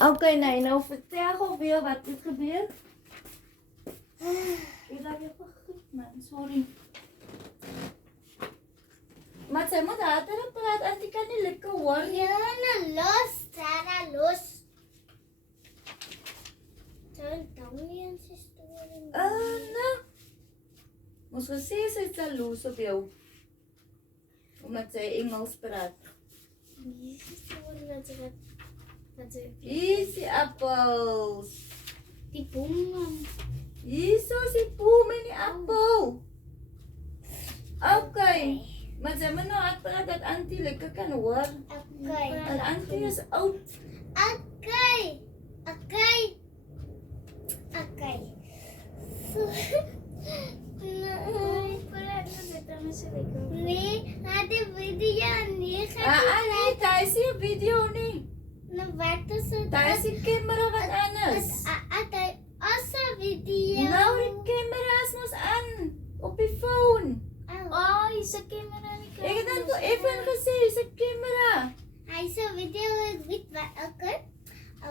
Okay, nee, nou vertel gou weer wat het gebeur. Jy daar weer vergiet man, sorry. Maar sy moet harder praat, auntie kan nie lekker hoor nie. Ja, nou los, Sarah, los. Dan nie aan sy storie. Nou. Moes gesê sy is jaloers op jou. Omdat sy Engels praat. Wie is die storie wat sy... Hier is die appels. Die boom. Hier is die boom en die appel. Okay. Maar sy moet nou hard praat dat auntie lekker kan hoor. Okay. En auntie is oud. Okay. Okay. Okay. So... Nee, had die video nie Nee, daar is die video nie. Nou wat is het? Daar is die camera wat aan is. As 'n video. Nou, die camera is mos aan. Op die phone. Oh, is 'n camera nie. Ek het dan toe even gesê, is 'n camera. Hy se video is wit wat okay.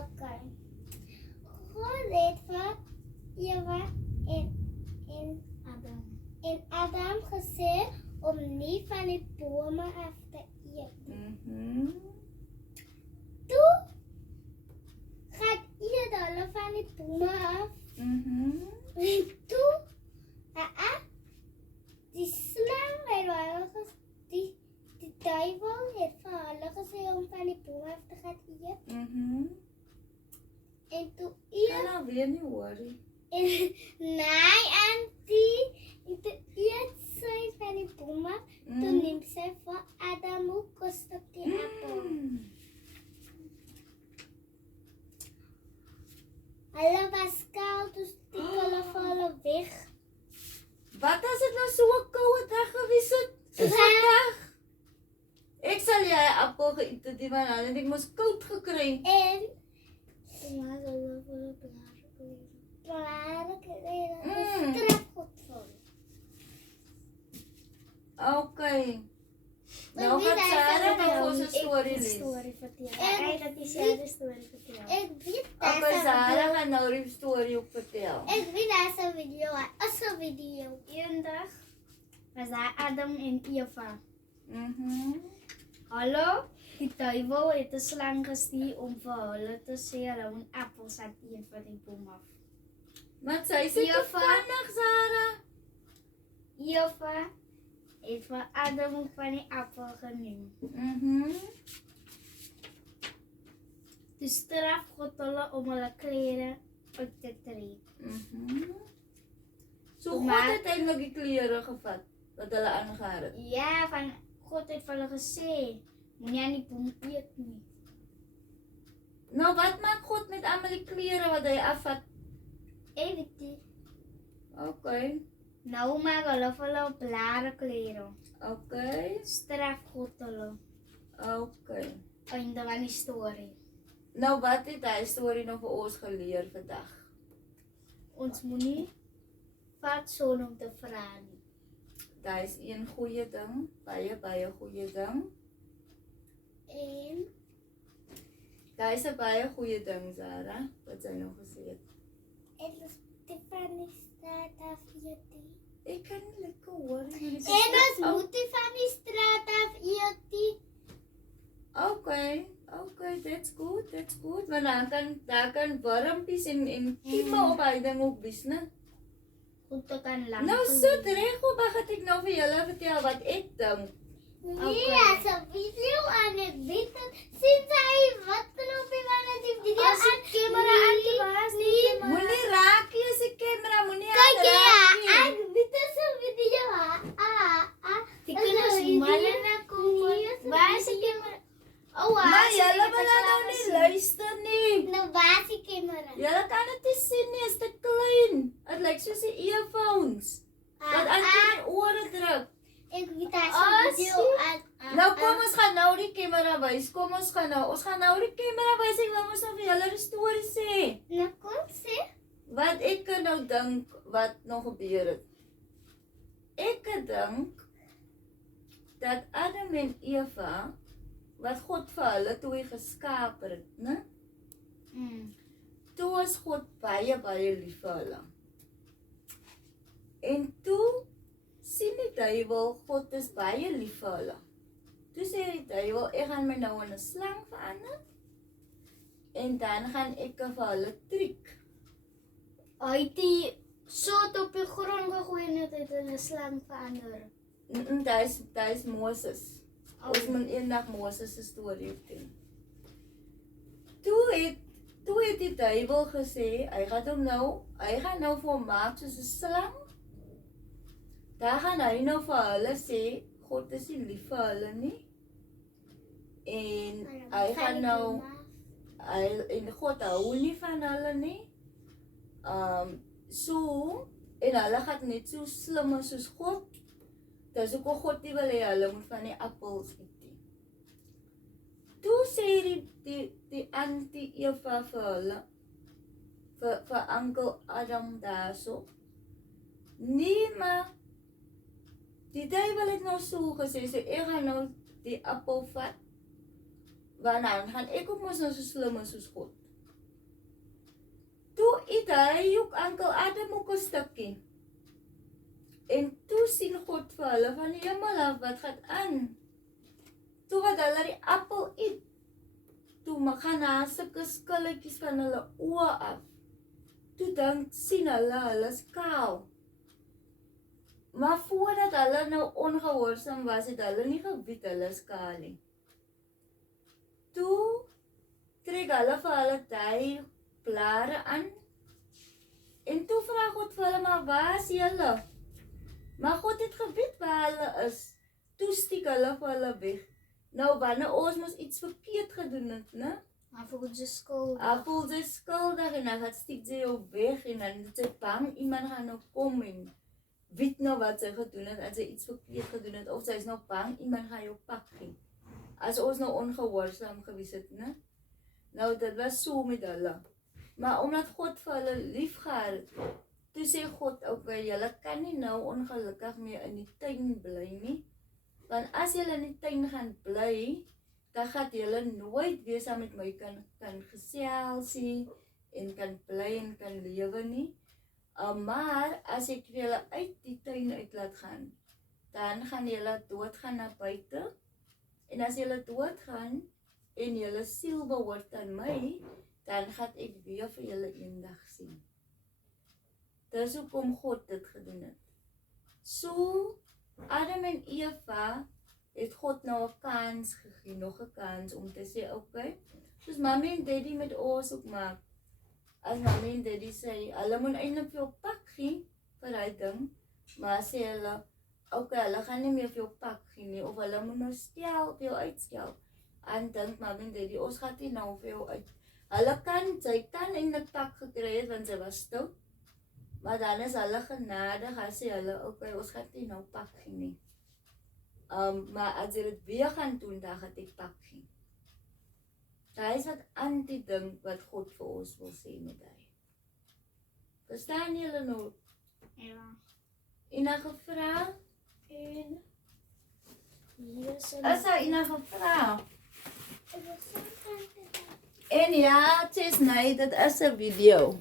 Okay. Gewoon dit vir Eva en Adam. En Adam gesê om nie van die bome af te eet. Toe gaat eet hulle van die bome af. En toe, die slang het hulle die duivel het vir hulle gesê om van die bome af te gaan eet. En toe Kan nou weer nie hoor nie. nee, auntie, en toe eet sy van die bome, toe neem sy vir Adam ook 'n stukkie appel. Hulle was koud, toe steek hulle vir hulle weg. Wat as dit nou so 'n koue dag gewees het? Soos vandag? Ek sal jy 'n appel geëet het, want dan het ek mos koud gekry. En ja, hulle wil blare klere. Straf goed vir. Okay. Nou gaan Sarah nou vir ons 'n storie lees. Ek het dieselfde storie vertel. Ek weet Okay, Sarah gaan nou die storie ook vertel. Ek weet daar's 'n video. As 'n video. Eendag was daar Adam en Eva. Hallo, die duivel het 'n slang gestuur om vir hulle te sê hulle moet appels aan een van die boom af. Maar sy sê te vinnig, Sarah. Eva het vir Adam ook van die appel geneem. Toe straf God hulle om hulle klere uit te trek. So God het eintlik die klere gevat wat hulle aangehad het. Ja, van God het vir hulle gesê, moenie aan die boom eet nie. Nou wat maak God met almal die klere wat hy afvat? Ek weet nie. Okay. Nou maak hulle vir hulle blare klere. Okay. Straf God hulle. Okay. Einde van die storie. Nou wat het hy storie nou vir ons geleer vandag? Ons moenie vat son om te vra nie. Daar is een goeie ding, baie goeie ding. En Daar is 'n baie goeie ding, Sarah, wat sy nou gesê het. het ons die van die straat af eet. Ek kan nie lekker hoor nie. En ons moet die van die straat af eet. Okay, that's good. Want daar kan wormpies en kieme op hy ding ook wees, né? Goed te kan lang. Nou sit reg op, gaan ek nou vir julle vertel wat ek dink. Nee, as 'n video aan het weet sien sy wat knop jy wanneer die video aan camera aan die was nie. Moenie raak jy as die kamera, moenie Kyk raak nie. ek weet as 'n video. Die kinders manne na kom. Waar is die camera? Oh, Maar julle wil nou nie luister nie. Nou waar is die camera? Julle kan dit nie sien nie, is te klein. Dit lyk soos die earphones. Wat aan die ore druk. Ek weet as 'n video aan. Nou kom ons gaan nou die kamera wys. Ons gaan nou die kamera wys. Ek wil mos nou vir julle die storie sê. Nou kom sê. Wat ek kan nou dink wat nog gebeur het. Ek dink dat Adam en Eva wat God vir hulle toe hy geskaap het, né? Toe was God baie, baie lief vir hulle. En toe sien die duiwel, God is baie lief vir hulle. Toe sê die duiwel, ek gaan my nou in 'n slang verander, en dan gaan ek vir hulle triek. Hy het die soort op die grond gegooi en het in 'n slang verander. Daar is Moses. Ons moet eendag Moses se storie opteen. Toe het die duiwel gesê, hy gaan nou vir hom maak soos 'n slang. Daar gaan hy nou vir hulle sê, God is nie lief vir hulle nie. En hy gaan nou, en God hou nie van hulle nie. En hulle gaan net so slim soos God. Dis hoekom God nie wil hê hulle moet van die appels eet nie. Toe sê die auntie Eva vir hulle, vir Uncle Adam daarso, nee maar, die duiwel het nou so gesê, so ek gaan nou die appel vat, want dan gaan ek ook mos nou so slim soos God. Toe eet hy ook Uncle Adam ook 'n stukkie. En toe sien God vir hulle van die hemel af, wat gaan aan? Toe wat hulle die appel eet, toe gaan daar sulke skilletjies van hulle oë af. Toe sien hulle is kaal. Maar voordat hulle nou ongehoorsaam was, het hulle nie geweet hulle is kaal nie. Toe trek hulle vir hulle die blare aan, en toe vra God vir hulle, maar waar is julle? Maar God het geweet waar hulle is. Toe stiek hulle vir hulle weg. Nou, wanneer ons mos iets verkeerd gedoen het, né? Hij voelt zich schuldig. Hij voelt zich schuldig en dan gaat stiek ze jou weg en dan is ze bang, iemand gaat nou komen en weet nou wat ze gedoen het, als ze iets verkeerd gedoen het, of ze is nou bang, iemand gaat jou pakken. Als ons nou ongehoorzaam geweest het, né? Nou, dat was zo met hulle. Maar omdat God vir hulle lief gehad het, toe sê God, okay, julle kan nie nou ongelukkig meer in die tuin bly nie, want as julle in die tuin gaan bly, dan gaat julle nooit weer saam met my kan gesels en kan bly en kan lewe nie. Maar as ek julle uit die tuin uit laat gaan, dan gaan julle doodgaan na buite, en as julle doodgaan en julle siel behoort aan my, dan gaan ek weer vir julle eendag sien. Dis hoekom God dit gedoen het. So, Adam en Eva het God nou 'n kans gegee, nog 'n kans om te sê, okay, soos mommy en daddy met ons ook maak. As mommy en daddy sê, hulle moet eintlik vir jou pak gee vir daai ding, maar sê hulle, okay, hulle gaan nie meer vir jou pak gee nie, of hulle moet nou stel, vir jou uitstel. En dink mommy en daddy, ons gaan nie nou vir jou uit. Sy kan eintlik pak gekry het, want sy was stout. Maar dan is hulle genadig, as sê hulle, okay, ons gaan nie nou pak gee nie. Maar as jy dit weer gaan doen, dan gaan ek pak gee. Daar is wat anti-ding wat God vir ons wil sê met hy. Verstaan julle nou? Ja. Enige vraag? En hier is Is daar enige vraag? Ek wil so graag dit. En ja, het is nee, dit is 'n video.